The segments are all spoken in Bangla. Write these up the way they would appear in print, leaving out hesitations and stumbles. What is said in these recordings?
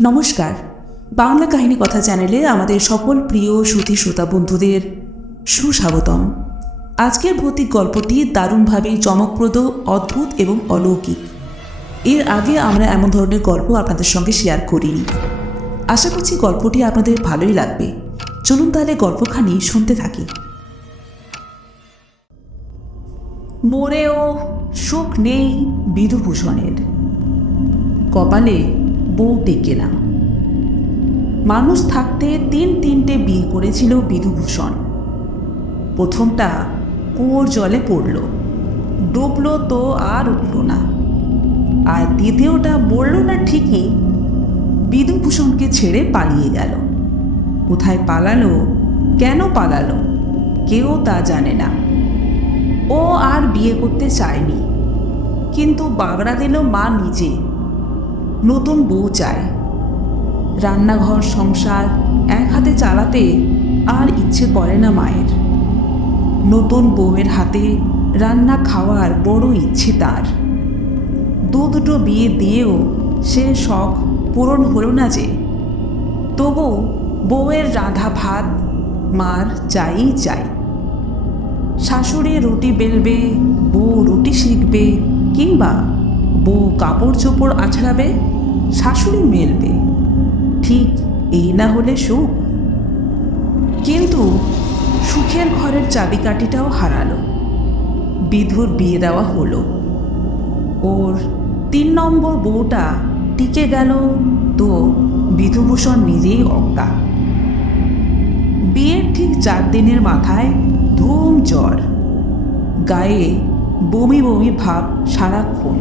নমস্কার, বাংলা কাহিনী কথা চ্যানেলে আমাদের সকল প্রিয় শ্রুতি শ্রোতা বন্ধুদের সুস্বাগতম। আজকের ভৌতিক গল্পটি দারুণভাবে চমকপ্রদ, অদ্ভুত এবং অলৌকিক। এর আগে আমরা এমন ধরনের গল্প আপনাদের সঙ্গে শেয়ার করিনি। আশা করছি গল্পটি আপনাদের ভালোই লাগবে। চলুন তাহলে গল্পখানি শুনতে থাকি। মরেও সুখ নেই বিধুভূষণের, কপালে বউ টেকে না। মানুষ থাকতে তিনটে বিয়ে করেছিল বিধুভূষণ। প্রথমটা কুয়োর জলে পড়ল, ডুবল তো আর উঠল না। আর দ্বিতীয়টা মরল না ঠিকই, বিধুভূষণকে ছেড়ে পালিয়ে গেল। কোথায় পালালো, কেন পালালো, কেউ তা জানে না। ও আর বিয়ে করতে চায়নি, কিন্তু বাগড়া দিল মা নিজে। নতুন বউ চায়। রান্নাঘর সংসার এক হাতে চালাতে আর ইচ্ছে করে না মায়ের। নতুন বউয়ের হাতে রান্না খাওয়ার বড় ইচ্ছে তার। দুটো বিয়ে দিয়েও সে শখ পূরণ হলো না যে। তবু বউয়ের রাঁধা ভাত মার চাই চাই। শাশুড়ি রুটি বেলবে, বউ রুটি শিখবে, কিংবা বউ কাপড় চোপড় আছড়াবে, শাশুড়ি মেলবে। ঠিক এই না হলে সুখ। কিন্তু সুখের ঘরের চাবিকাঠিটাও হারালো। বিধুর বিয়ে দেওয়া হলো। ওর 3 নম্বর বউটা টিকে গেল তো বিধুভূষণ নিজেই অজ্ঞা। বিয়ের ঠিক 4 দিনের মাথায় ধুম জ্বর, গায়ে বমি বমি ভাব সারাক্ষণ।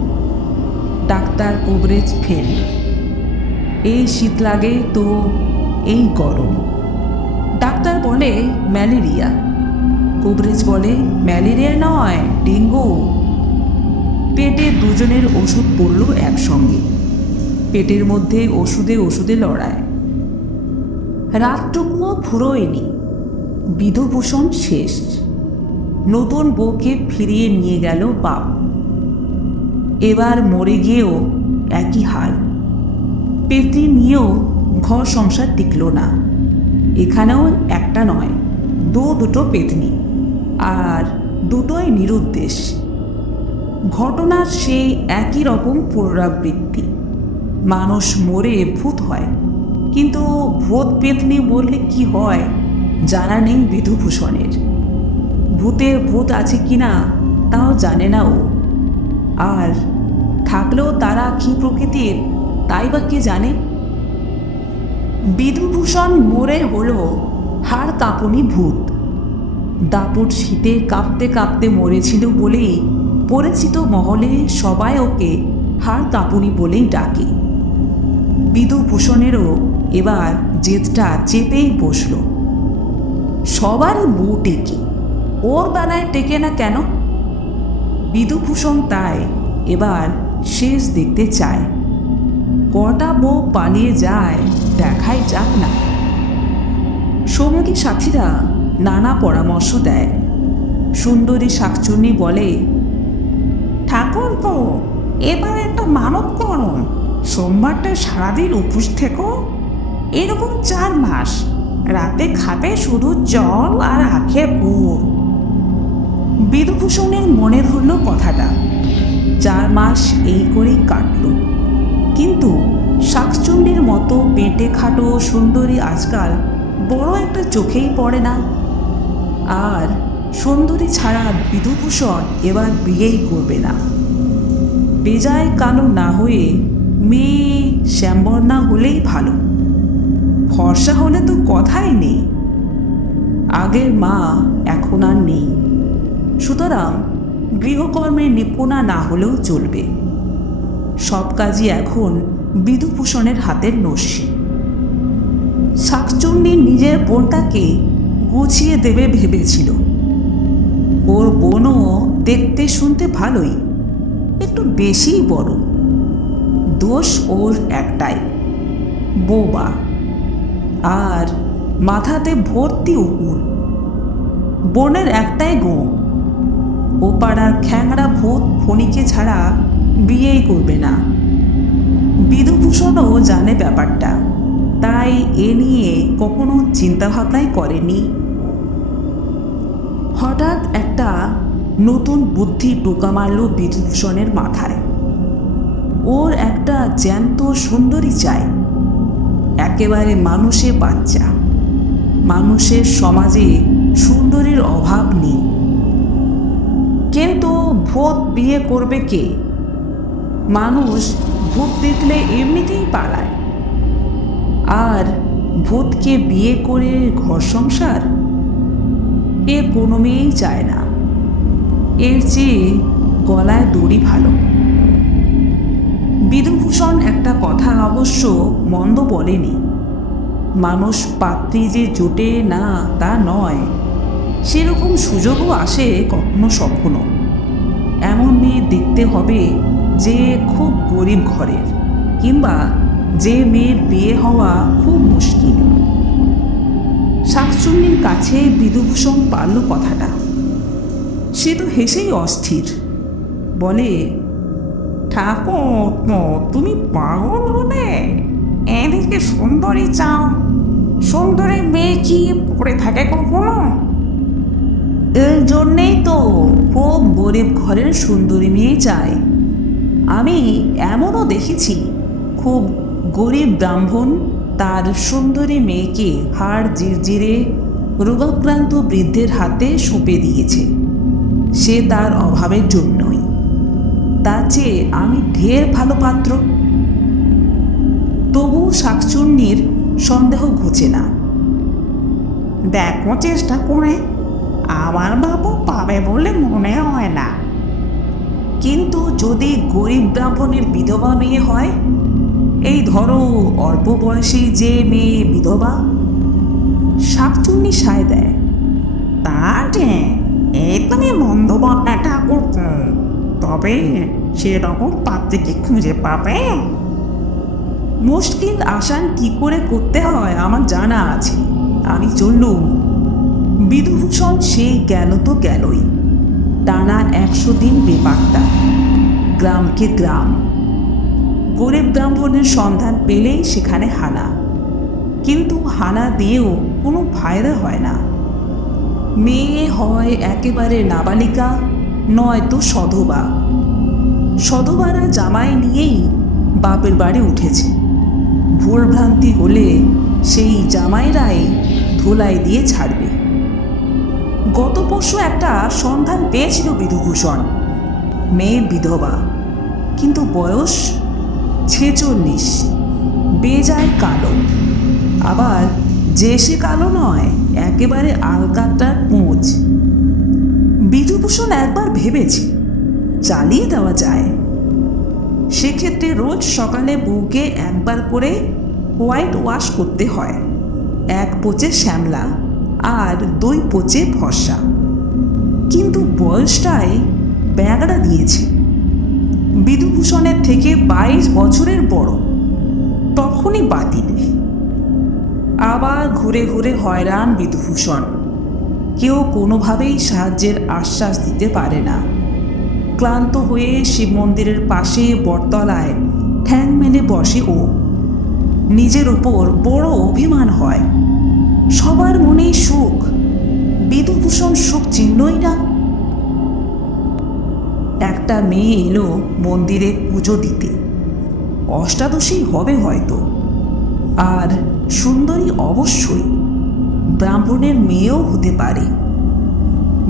ডাক্তার কবরেজ ফেল। এই শীত লাগে তো এই গরম। ডাক্তার বলে ম্যালেরিয়া, কবরেজ বলে ম্যালেরিয়া নয়, ডেঙ্গু। পেটে দুজনের ওষুধ পড়ল একসঙ্গে। পেটের মধ্যে ওষুধে লড়ায়। রাতটুকুও ফুরোয়নি। বিধুভূষণ শেষ। নতুন বউকে ফিরিয়ে নিয়ে গেল বাপ। এবার মরে গিয়েও একই হাল। পেতনি নিয়েও ঘর সংসার টিকল না। এখানেও একটা নয়, দুটো পেতনি, আর দুটোই নিরুদ্দেশ। ঘটনার সেই একই রকম পুনরাবৃত্তি। মানুষ মরে ভূত হয়, কিন্তু ভূত পেতনি বললে কি হয় জানা নেই বিধুভূষণের। ভূতের ভূত আছে কিনা তাও জানে না ও। আর থাকলেও তারা কি প্রকৃতির তাই বা কে জানে। বিধুভূষণ মরে হলো হাড় কাঁপুনি ভূত। দাপুট শীতে কাঁপতে কাঁপতে মরেছিল বলেই পরিচিত মহলে সবাই ওকে হাড় কাঁপুনি বলেই ডাকে। বিধুভূষণেরও এবার জেদটা চেপেই বসল। সবার বউ টেকে, ওর বেলায় টেকে না কেন? বিধুভূষণ তাই এবার শেষ দেখতে চায়। কটা বউ পালিয়ে যায় দেখাই যাক না। সঙ্গী সাথীরা নানা পরামর্শ দেয়। সুন্দরী শাকচুন্নি বলে, ঠাকুর তো এবার একটা মানত করো, সোমবারটা সারাদিন উপোস থেকো, এরকম 4 মাস। রাতে খাবে শুধু জল আর আখের গুড়। বিধুভূষণের মনে ধরল কথাটা। 4 মাস এই করেই কাটল। কিন্তু শাকচুন্নির মতো পেটে খাটো সুন্দরী আজকাল বড় একটা চোখেই পড়ে না। আর সুন্দরী ছাড়া বিধুভূষণ এবার বিয়েই করবে না। বেজায় কালো না হয়ে মেয়ে শ্যামবর্ণা হলেই ভালো। ফর্সা হলে তো কথাই নেই। আগের মা এখন আর নেই, সুতরাং গৃহকর্মে নিপুণা না হলেও চলবে। সব কাজই এখন বিধুভূষণের হাতের নস্যি। শাকচুন্নি নিজের বোনটাকে গুছিয়ে দেবে ভেবেছিল। ওর বোনও দেখতে শুনতে ভালোই, একটু বেশিই বড়। দোষ ওর একটাই, বোবা। আর মাথাতে ভর্তি উকুন। বোনের একটাই গো, ও পাড়ার খ্যাংড়া ভূত ফণিকে ছাড়া বিয়েই করবে না। বিধুভূষণ বিধুভূষণও জানে ব্যাপারটা, তাই এ নিয়ে কখনো চিন্তাভাবনাই করেনি। হঠাৎ একটা নতুন বুদ্ধি টোকা মারল বিধুভূষণের মাথায়। ওর একটা জ্যান্ত সুন্দরী চাই, একেবারে মানুষের বাচ্চা। মানুষের সমাজে সুন্দরীর অভাব নেই, কিন্তু ভূত বিয়ে করবে কে? মানুষ ভূত দেখলে এমনিতেই পালায়, আর ভূতকে বিয়ে করে ঘর সংসার এ কোনো মেয়েই চায় না। এর চেয়ে গলায় দড়ি ভালো। বিধুভূষণ একটা কথা অবশ্য মন্দ বলেনি। মানুষ পাত্রী যে জোটে না তা নয়, সেরকম সুযোগও আসে কখনো সখনো। এমন মেয়ে দেখতে হবে যে খুব গরিব ঘরের, কিংবা যে মেয়ের বিয়ে হওয়া খুব মুশকিল। শাকচুন্নির কাছে বিধুভূষণ পারল কথাটা। সে তো হেসেই অস্থির, বলে, ঠাকুর, তুমি পাগল হলে? এদিকে সুন্দরী চাও? সুন্দরী মেয়ে কি পড়ে থাকে কখনো? এর জন্যেই তো খুব গরিব ঘরের সুন্দরী মেয়ে চাই। আমি এমনও দেখেছি, খুব গরিব ব্রাহ্মণ তার সুন্দরী মেয়েকে হাড় জিরজিরে রোগাক্রান্ত বৃদ্ধের হাতে সঁপে দিয়েছে। সে তার অভাবের জন্যই। তার চেয়ে আমি ঢের ভালো পাত্র। তবু শাকচুন্নির সন্দেহ ঘুচে না। দেখো চেষ্টা করে, আমার বাবু পাবে বলে মনে হয় না। কিন্তু যদি গরিব ব্রাহ্মণের বিধবা মেয়ে হয়, এই ধরো অল্প বয়সী যে মেয়ে বিধবা। শাকচুন্নি সায় দেয়, তা যে এই তুমি মন্দ বলটা ঠাকুর, তবে সেরকম পাত্রীকে খুঁজে পাবে? মুশকিল আসান কি করে করতে হয় আমার জানা আছে, আমি চললুম। বিধুভূষণ সেই গেল তো গেলই। টানা 100 দিন বেপাত্তা, গ্রামকে গ্রাম। গরিব ব্রাহ্মণের সন্ধান পেলেই সেখানে হানা, কিন্তু হানা দিয়েও কোনো ফায়দা হয় না। মেয়ে হয় একেবারে নাবালিকা, নয়তো সধবা। সধবারা জামাই নিয়েই বাপের বাড়ি উঠেছে। ভুলভ্রান্তি হলে সেই জামাইরাই ধুলাই দিয়ে ছাড়বে। গত পরশু একটা সন্ধান পেয়েছিল বিধুভূষণ। মেয়ে বিধবা, কিন্তু বয়স 46, বেজায় কালো। আবার যে সে কালো নয়, একেবারে আলকাতরার পোঁচ। বিধুভূষণ একবার ভেবেছে চালিয়ে দেওয়া যায়। সেক্ষেত্রে রোজ সকালে বউকে একবার করে হোয়াইট ওয়াশ করতে হয়। 1 পোঁচে শ্যামলা আর 2 পোঁচে ফর্সা। কিন্তু বয়সটাই ব্যাগড়া দিয়েছে। বিধুভূষণের থেকে 22 বছরের বড়, তখনই বাতিল। আবার ঘুরে ঘুরে হয়রান বিধুভূষণ। কেউ কোনোভাবেই সাহায্যের আশ্বাস দিতে পারে না। ক্লান্ত হয়ে শিব মন্দিরের পাশে বটতলায় ঠ্যাং মেলে বসে ও। নিজের উপর বড় অভিমান হয়। সবার মনেই সুখ, বিধুভূষণ সুখ চিহ্নই না। একটা মেয়ে এলো মন্দিরে পুজো দিতে। অষ্টাদশী হবে হয়তো, আর সুন্দরী অবশ্যই। ব্রাহ্মণের মেয়েও হতে পারে।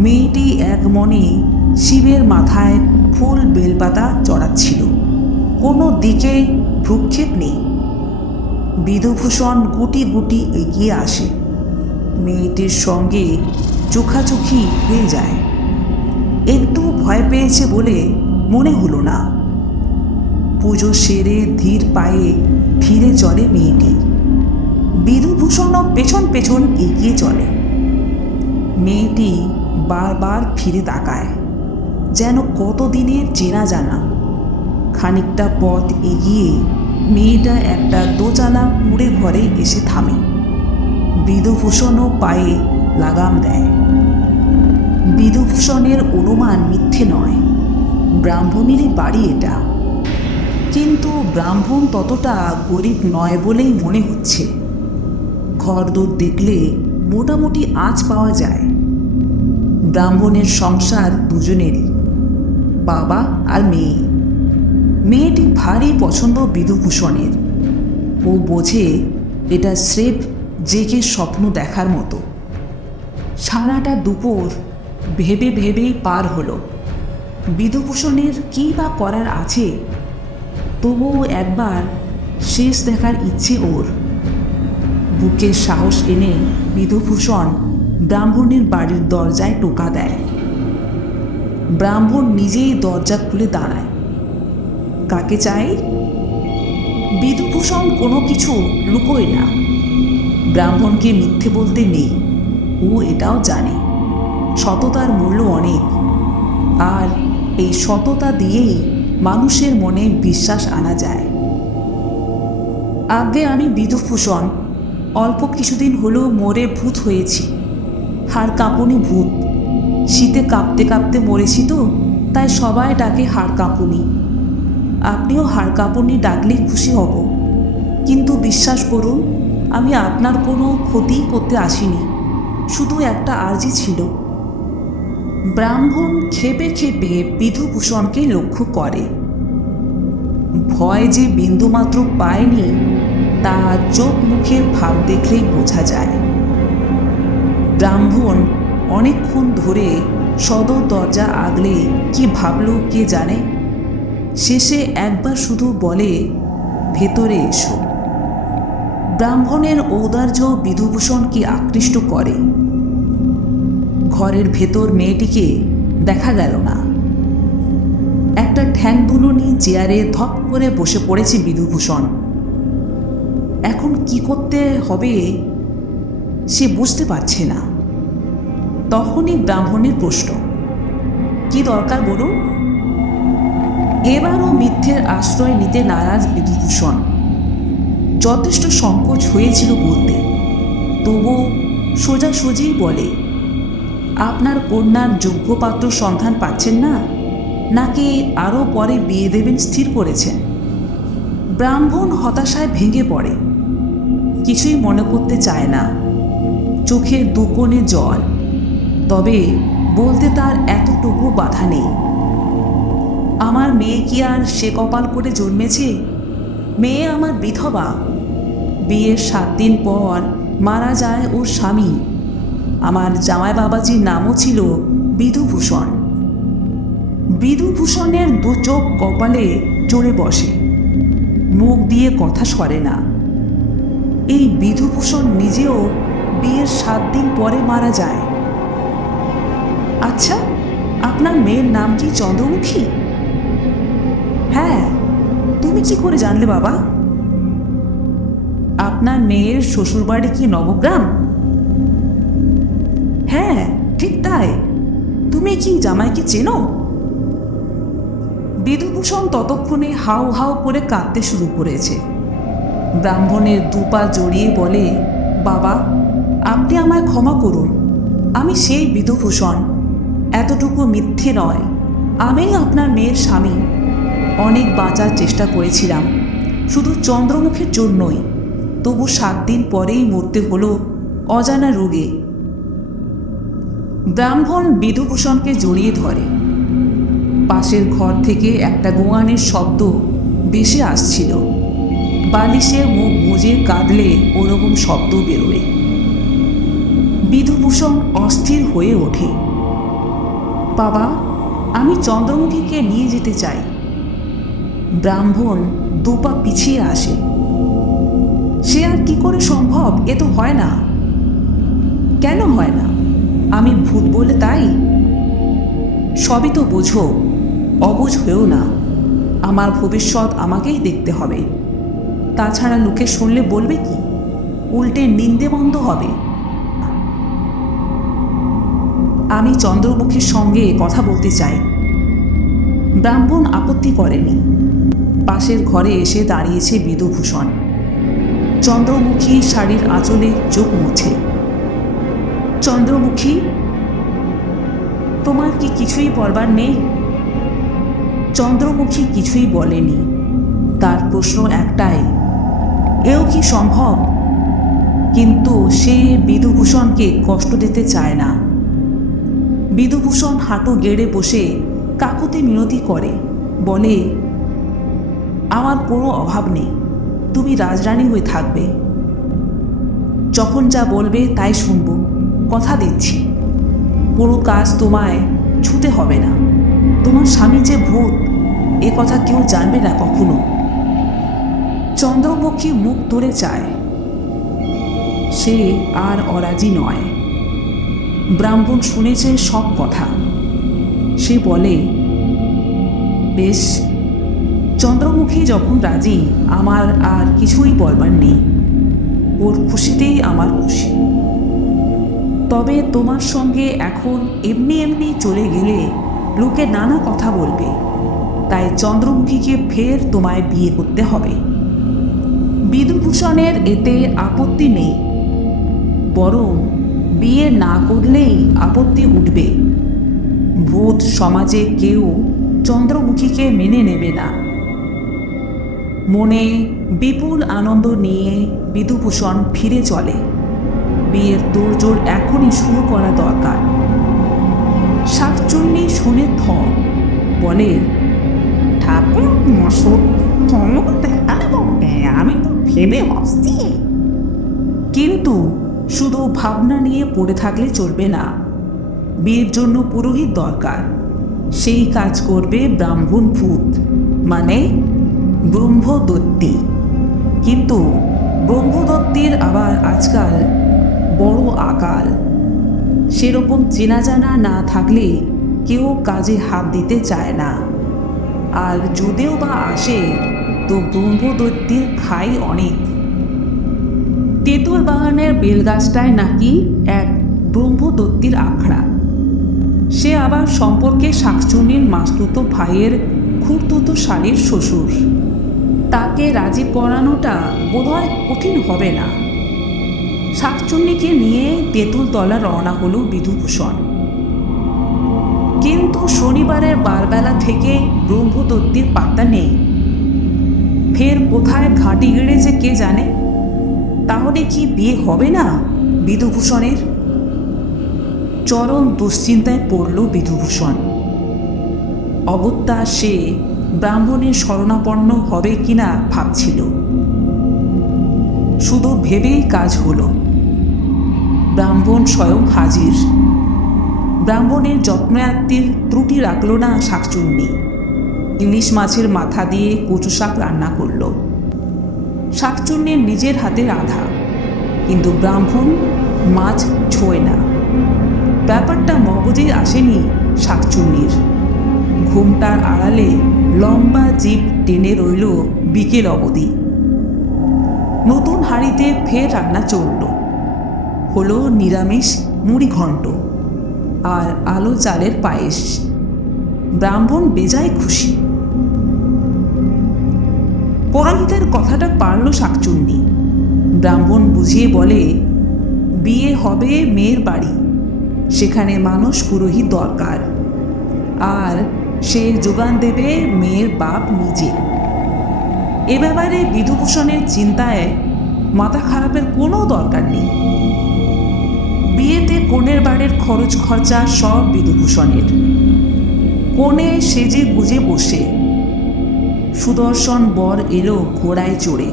মেয়েটি এক মনে শিবের মাথায় ফুল বেলপাতা চড়াচ্ছিল, কোনো দিকে ভ্রুক্ষেপ নেই। বিধুভূষণ গুটি গুটি এগিয়ে আসে। মেয়েটির সঙ্গে চোখাচোখি হয়ে যায়। একটু ভয় পেয়েছে বলে মনে হলো না। পুজো সেরে ধীর পায়ে ফিরে চলে মেয়েটি। বিধুভূষণও পেছন পেছন এগিয়ে চলে। মেয়েটি বারবার ফিরে তাকায়, যেন কতদিনের চেনা জানা। খানিকটা পথ এগিয়ে মেয়েটা একটা দোচালা কুঁড়ে ঘরে এসে থামে। বিধুভূষণও পায়ে লাগাম দেয়। বিধুভূষণের অনুমান মিথ্যে নয়, ব্রাহ্মণেরই বাড়ি এটা। কিন্তু ব্রাহ্মণ ততটা গরিব নয় বলেই মনে হচ্ছে। ঘরদোর দেখলে মোটামুটি আঁচ পাওয়া যায়। ব্রাহ্মণের সংসার দুজনেরই, বাবা আর মেয়ে। মেয়েটি ভারী পছন্দ বিধুভূষণের। ও বোঝে এটা স্রেফ জেগে স্বপ্ন দেখার মতো। সারাটা দুপুর ভেবে ভেবেই পার হলো। বিধুভূষণের কী বা করার আছে, তবুও একবার শেষ দেখার ইচ্ছে ওর। বুকে সাহস এনে বিধুভূষণ ব্রাহ্মণের বাড়ির দরজায় টোকা দেয়। ব্রাহ্মণ নিজেই দরজা খুলে দাঁড়ায়। কাকে চাই? বিধুভূষণ কোনো কিছু লুকোয় না। ব্রাহ্মণকে মিথ্যে বলতে নেই, ও এটাও জানে সততার মূল্য অনেক। আর এই সততা দিয়েই মানুষের মনে বিশ্বাস আনা যায়। আগে আমি বিধুভূষণ, অল্প কিছুদিন হলো মরে ভূত হয়েছি। হাড় কাঁপুনি ভূত। শীতে কাঁপতে কাঁপতে মরেছি তো, তাই সবাই ডাকে হাড় কাঁপুনি। আপনিও হাড় কাঁপুনি ডাকলেই খুশি হব। কিন্তু বিশ্বাস করুন, আমি আপনার কোনো ক্ষতি করতে আসিনি, শুধু একটা আর্জি ছিল। ব্রাহ্মণ খেপে খেপে বিধুভূষণকে লক্ষ্য করে। ভয় যে বিন্দুমাত্র পায়নি তা চোখ মুখের ভাব দেখলেই বোঝা যায়। ব্রাহ্মণ অনেকক্ষণ ধরে সদর দরজা আগলে কি ভাবল কে জানে। শেষে একবার শুধু বলে, ভেতরে এসো। ব্রাহ্মণের ঔদার্য বিধুভূষণকে আকৃষ্ট করে। ঘরের ভেতর মেয়েটিকে দেখা গেল না। একটা ঠ্যাং দুলুনি চেয়ারে ধপ করে বসে পড়েছে বিধুভূষণ। এখন কি করতে হবে সে বুঝতে পারছে না। তখনই ব্রাহ্মণের প্রশ্ন, কি দরকার বলুন? এবারও মিথ্যের আশ্রয় নিতে নারাজ বিধুভূষণ। যথেষ্ট সংকোচ হয়েছিল বলতে, তবু সোজাসুজি বলে, আপনার কন্যার যোগ্য পাত্র সন্ধান পাচ্ছেন না, নাকি আরও পরে বিয়ে দেবেন স্থির করেছেন? ব্রাহ্মণ হতাশায় ভেঙে পড়ে। কিছুই মনে করতে চায় না, চোখের দুকোণে জল। তবে বলতে তার এতটুকু বাধা নেই। আমার মেয়ে কি আর সে কপাল করে জন্মেছে? মেয়ে আমার বিধবা। বিয়ের 7 দিন পর মারা যায় ওর স্বামী। আমার জামাই বাবাজির নামও ছিল বিধুভূষণ। বিধুভূষণের দু চোখ কপালে চড়ে বসে, মুখ দিয়ে কথা সরে না। এই বিধুভূষণ নিজেও বিয়ের 7 দিন পরে মারা যায়। আচ্ছা, আপনার মেয়ের নাম কি চন্দ্রমুখী? হ্যাঁ, তুমি কি করে জানলে বাবা? আপনার মেয়ের শ্বশুরবাড়ি কি নবগ্রাম? হ্যাঁ, ঠিক তাই। তুমি কি জামাইকে চেনো? বিধুভূষণ ততক্ষণে হাউ হাউ করে কাঁদতে শুরু করেছে। ব্রাহ্মণের দুপা জড়িয়ে বলে, বাবা, আপনি আমায় ক্ষমা করুন। আমি সেই বিধুভূষণ। এতটুকু মিথ্যে নয়, আমিই আপনার মেয়ের স্বামী। অনেক বাঁচার চেষ্টা করেছিলাম, শুধু চন্দ্রমুখের জন্যই। তবু 7 দিন পরেই মরতে হলো অজানা রোগে। ব্রাহ্মণ বিধুভূষণকে জড়িয়ে ধরে। পাশের ঘর থেকে একটা গোয়ানের শব্দ ভেসে আসছিল। বালিশে মুখ গুঁজে কাঁদলে ওরকম শব্দ বেরোয়। বিধুভূষণ অস্থির হয়ে ওঠে। বাবা, আমি চন্দ্রমুখীকে নিয়ে যেতে চাই। ব্রাহ্মণ দুপা পিছিয়ে আসে। সে আর কি করে সম্ভব? এ তো হয় না। কেন হয় না? আমি ভূত বলে তাই? সবই তো বোঝো, অবুঝ হয়েও না। আমার ভবিষ্যৎ আমাকেই দেখতে হবে। তাছাড়া লোকে শুনলে বলবে কি? উল্টে নিন্দে বন্ধ হবে। আমি চন্দ্রমুখীর সঙ্গে কথা বলতে চাই। ব্রাহ্মণ আপত্তি করেনি। পাশের ঘরে এসে দাঁড়িয়েছে বিধুভূষণ। চন্দ্রমুখী শাড়ির আঁচলে চোখ মুছে। চন্দ্রমুখী, তোমার কি কিছুই বলবার নেই? চন্দ্রমুখী কিছুই বলেনি। তার প্রশ্ন একটাই, এও কি সম্ভব? কিন্তু সে বিধুভূষণকে কষ্ট দিতে চায় না। বিধুভূষণ হাঁটু গেড়ে বসে কাকুতি মিনতি করে, বলে, আমার কোনো অভাব নেই, তুমি রাজরানী হয়ে থাকবে। যখন যা বলবে তাই শুনব, কথা দিচ্ছি। কোনো কাজ তোমায় ছুতে হবে না। তোমার স্বামী যে ভূত, এ কথা কেউ জানবে না কখনো। চন্দ্রমুখী মুখ ধরে চায়, সে আর অরাজি নয়। ব্রাহ্মণ শুনেছে সব কথা। সে বলে, বেশ, চন্দ্রমুখী যখন রাজি, আমার আর কিছুই বলবার নেই। ওর খুশিতেই আমার খুশি। তবে তোমার সঙ্গে এখন এমনি এমনি চলে গেলে লোকে নানা কথা বলবে, তাই চন্দ্রমুখীকে ফের তোমায় বিয়ে করতে হবে। বিধুভূষণের এতে আপত্তি নেই, বরং বিয়ে না করলেই আপত্তি উঠবে। ভূত সমাজে কেউ চন্দ্রমুখীকে মেনে নেবে না। মনে বিপুল আনন্দ নিয়ে বিধুভূষণ ফিরে চলে। বিয়ের তোড়জোড় এখনই শুরু করা দরকার। শাকচুন্নি শুনে বলে, ঠাকুর মশাই, আমি তো ভেবে বসছি। কিন্তু শুধু ভাবনা নিয়ে পড়ে থাকলে চলবে না। বিয়ের জন্য পুরোহিত দরকার। সেই কাজ করবে ব্রাহ্মণ ভূত, মানে ব্রহ্মদত্তী। কিন্তু ব্রহ্মদত্তীর আবার আজকাল বড় আকাল। সেরকম চেনা জানা না থাকলে কেউ কাজে হাত দিতে চায় না। আর যদিও বা আসে, তো ব্রহ্মদত্তীর খাই অনেক। তেঁতুল বাগানের বেলগাছটায় নাকি এক ব্রহ্মদত্তীর আখড়া। সে আবার সম্পর্কে শাকচুন্নির মাসতুতো ভাইয়ের খুড়তুতো শালীর শ্বশুর। তাকে রাজি করানোটা বোধহয় কঠিন হবে না। শাকচুন্নিকে নিয়ে তেঁতুলতলা রওনা হলো বিধুভূষণ। কিন্তু শনিবারের বারবেলা থেকে ব্রহ্মদত্তীর পাত্তা নেই। ফের কোথায় ঘাঁটি গেড়েছে কে জানে। তাহলে কি বিয়ে হবে না বিধুভূষণের? চরম দুশ্চিন্তায় পড়ল বিধুভূষণ। অগত্যা সে ব্রাহ্মণের শরণাপন্ন হবে কিনা ভাবছিল। শুধু ভেবেই কাজ হলো। ব্রাহ্মণ স্বয়ং হাজির। ব্রাহ্মণের যত্নার্থীর ত্রুটি রাখল না শাকচুন্নি। ইলিশ মাছের মাথা দিয়ে কচু শাক রান্না করল। শাকচুন্নির নিজের হাতে রাঁধা, কিন্তু ব্রাহ্মণ মাছ ছোঁয় না। ব্যাপারটা মগজে আসেনি শাকচুন্নির। ঘুমটার আড়ালে লম্বা জিভ টেনে রইল বিকেল অবধি। নতুন হাঁড়িতে ফের রান্না চলল। হলো নিরামিষ মুড়ি ঘণ্ট আর আলো চালের পায়েস। ব্রাহ্মণ বেজায় খুশি। পুরোহিতের কথাটা পারল শাকচুন্নি। ব্রাহ্মণ বুঝিয়ে বলে, বিয়ে হবে মেয়ের বাড়ি, সেখানে মানুষ পুরোহিত দরকার। আর সে যোগান দেবে মেয়ের বাপ নিজে। এ ব্যাপারে বিধুভূষণের চিন্তায় মাথা খারাপের কোনো দরকার নেই। বিয়েতে কনের বাড়ির খরচ খরচা সব বিধুভূষণের। কনে সেজে গুজে বসে। সুদর্শন বর এলো ঘোড়ায় চড়ে,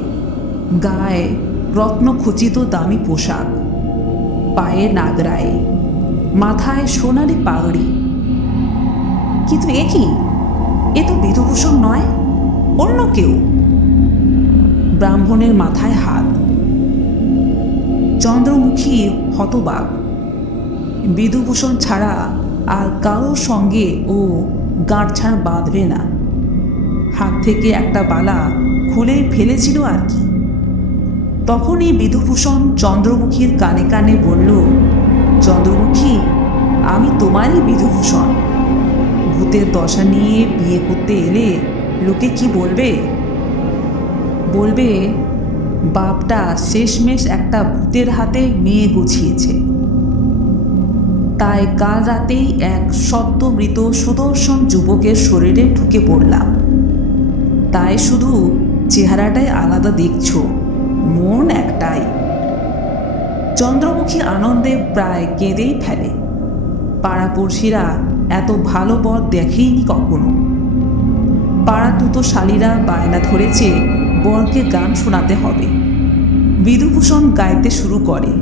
গায়ে রত্নখচিত দামি পোশাক, পায়ে নাগরায়, মাথায় সোনালি পাগড়ি। কিন্তু এ কি? এ তো বিধুভূষণ নয়, অন্য কেউ। ব্রাহ্মণের মাথায় হাত। চন্দ্রমুখী হতবাক। বিধুভূষণ ছাড়া আর কারোর সঙ্গে ও গাঁটছাড় বাঁধবে না। হাত থেকে একটা বালা খুলে ফেলেছিল আর কি। তখনই বিধুভূষণ চন্দ্রমুখীর কানে কানে বলল, চন্দ্রমুখী, আমি তোমারই বিধুভূষণ। ভূতের দশা নিয়ে বিয়ে করতে এলে লোকে কি বলবে? বলবে বাপটা শেষমেশ একটা ভূতের হাতে মেয়ে গুছিয়েছে। তাই কাল রাতেই এক সদ্য মৃত সুদর্শন যুবকের শরীরে ঢুকে পড়লাম। তাই শুধু চেহারাটাই আলাদা দেখছো, মন একটাই। চন্দ্রমুখী আনন্দে প্রায় কেঁদেই ফেলে। পাড়াপড়শিরা এত ভালো বর দেখেইনি কখনো। পাড়া দুটো শালীরা বায়না ধরেছে বরকে গান শোনাতে হবে। বিধুভূষণ গাইতে শুরু করে।